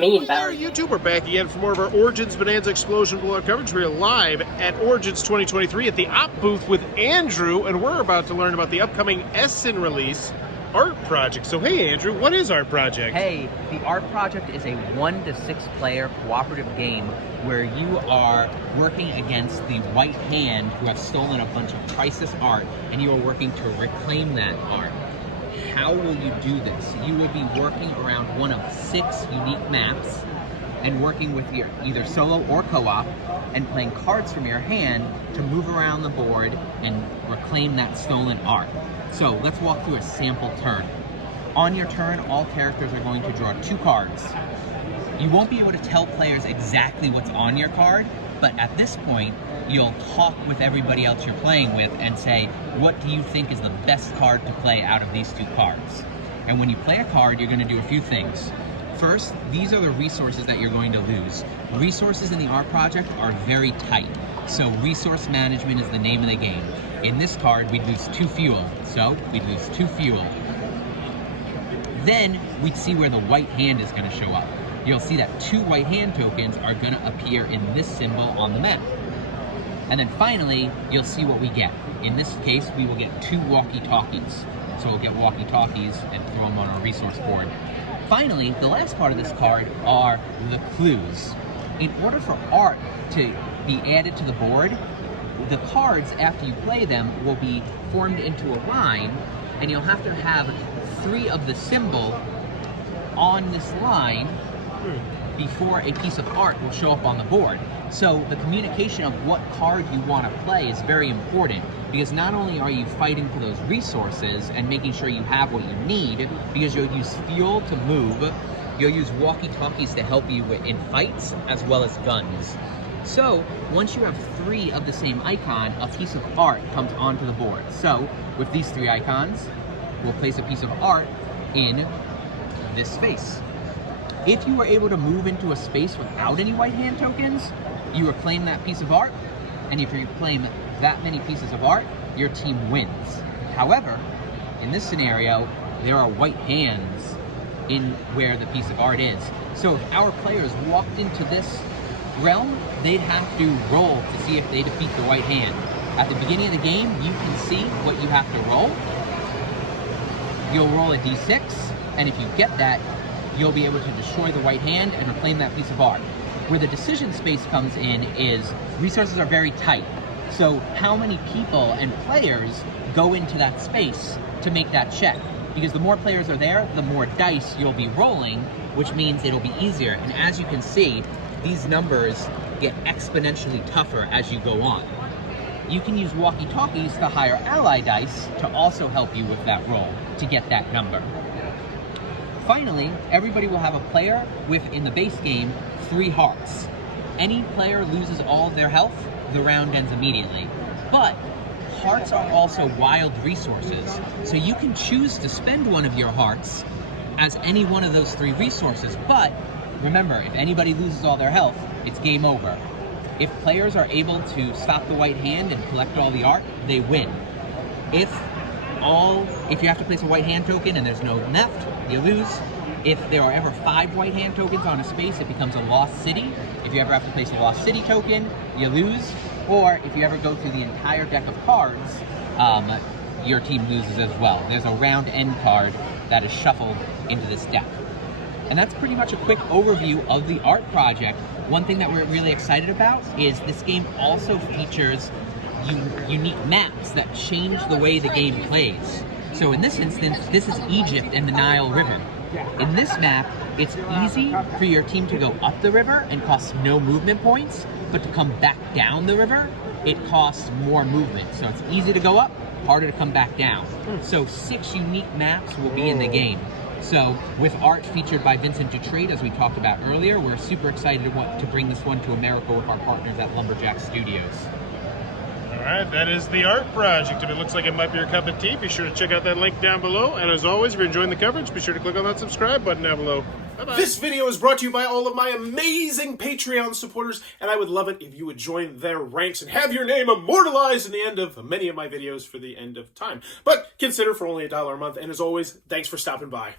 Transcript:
mean, Barry? YouTube, we're back again for more of our Origins Bonanza Explosion Blowout coverage. We're live at Origins 2023 at the Op booth with Andrew, and we're about to learn about the upcoming Essen release, A.R.T project. So hey Andrew, what is A.R.T project? Hey, the A.R.T project is a 1 to 6 player cooperative game where you are working against the white hand who have stolen a bunch of priceless art, and you are working to reclaim that art. How will you do this? You would be working around one of 6 unique maps and working with your either solo or co-op and playing cards from your hand to move around the board and reclaim that stolen art. So let's walk through a sample turn. On your turn, all characters are going to draw 2 cards. You won't be able to tell players exactly what's on your card, but at this point, you'll talk with everybody else you're playing with and say, what do you think is the best card to play out of these 2 cards? And when you play a card, you're going to do a few things. First, these are the resources that you're going to lose. Resources in the A.R.T project are very tight, so resource management is the name of the game. In this card, we'd lose 2 fuel, so we'd lose 2 fuel. Then, we'd see where the white hand is going to show up. You'll see that 2 white hand tokens are going to appear in this symbol on the map. And then finally, you'll see what we get. In this case, we will get 2 walkie-talkies. So we'll get walkie-talkies and throw them on our resource board. Finally, the last part of this card are the clues. In order for art to be added to the board, the cards, after you play them, will be formed into a line, and you'll have to have 3 of the symbol on this line before a piece of art will show up on the board. So the communication of what card you want to play is very important, because not only are you fighting for those resources and making sure you have what you need, because you'll use fuel to move, you'll use walkie-talkies to help you in fights, as well as guns. So once you have 3 of the same icon, a piece of art comes onto the board. So with these 3 icons, we'll place a piece of art in this space. If you were able to move into a space without any white hand tokens, you reclaim that piece of art, and if you reclaim that many pieces of art, your team wins. However, in this scenario, there are white hands in where the piece of art is. So if our players walked into this realm, they'd have to roll to see if they defeat the white hand. At the beginning of the game, you can see what you have to roll. You'll roll a d6, and if you get that, you'll be able to destroy the white hand and reclaim that piece of art. Where the decision space comes in is resources are very tight. So how many people and players go into that space to make that check? Because the more players are there, the more dice you'll be rolling, which means it'll be easier. And as you can see, these numbers get exponentially tougher as you go on. You can use walkie-talkies to hire ally dice to also help you with that roll to get that number. Finally, everybody will have a player with, in the base game, 3 hearts. Any player loses all of their health, the round ends immediately. But hearts are also wild resources, so you can choose to spend one of your hearts as any one of those 3 resources. But remember, if anybody loses all their health, it's game over. If players are able to stop the white hand and collect all the art, they win. If you have to place a white hand token and there's no left, you lose. If there are ever 5 white hand tokens on a space, it becomes a lost city. If you ever have to place a lost city token, you lose. Or if you ever go through the entire deck of cards, your team loses as well. There's a round end card that is shuffled into this deck. And that's pretty much a quick overview of the A.R.T project. One thing that we're really excited about is this game also features unique maps that change the way the game plays. So in this instance, this is Egypt and the Nile River. In this map, it's easy for your team to go up the river and costs no movement points, but to come back down the river, it costs more movement. So it's easy to go up, harder to come back down. So 6 unique maps will be in the game. So with A.R.T featured by Vincent Dutrait, as we talked about earlier, we're super excited to bring this one to America with our partners at Lumberjack Studios. All right, that is the A.R.T project. If it looks like it might be your cup of tea, be sure to check out that link down below. And as always, if you're enjoying the coverage, be sure to click on that subscribe button down below. Bye-bye. This video is brought to you by all of my amazing Patreon supporters, and I would love it if you would join their ranks and have your name immortalized in the end of many of my videos for the end of time. But consider for only $1 a month, and as always, thanks for stopping by.